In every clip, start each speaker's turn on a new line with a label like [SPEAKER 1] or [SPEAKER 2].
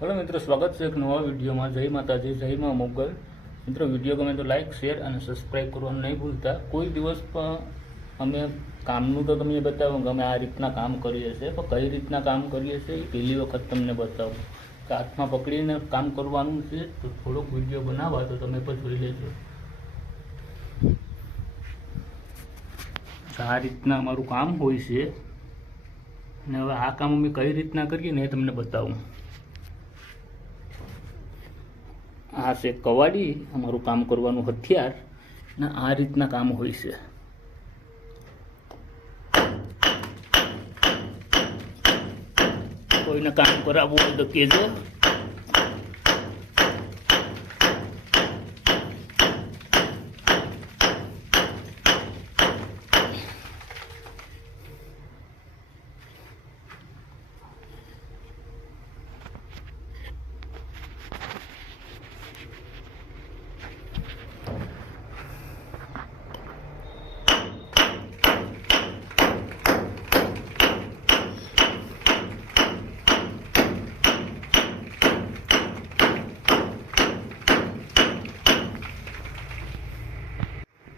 [SPEAKER 1] Hello મિત્રો, સ્વાગત છે એક નવા વિડીયોમાં. જય માતાજી, જય મા મોગલ. મિત્રો, વીડિયો ગમે તો લાઈક, શેર અને સબસ્ક્રાઈબ કરવાનું નહીં ભૂલતા. કોઈ દિવસ પણ અમે કામનું તો તમને બતાવું કે અમે આ રીતના કામ કરીએ છીએ. પણ કઈ રીતના કામ કરીએ છીએ એ પહેલી વખત તમને બતાવું. કે હાથમાં પકડીને કામ કરવાનું છે, તો થોડોક વીડિયો બનાવવા તો તમે પણ જોઈ લેજો. આ રીતના અમારું કામ હોય છે. અને હવે આ કામ અમે કઈ રીતના કરીએ ને એ તમને બતાવું. આ છે કવાડી અમારું કામ કરવાનું હથિયાર ને આ રીતના કામ હોય છે. કોઈને કામ કરાવવું હોય તો કહેજો.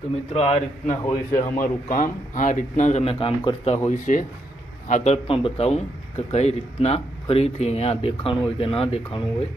[SPEAKER 1] તો મિત્રો, આ રીતના હોય છે અમારું કામ. આ રીતના જ અમે કામ કરતા હોય છે. આગળ પણ બતાવું કે કઈ રીતના ફરીથી અહીંયા દેખાણું હોય કે ના દેખાણું હોય.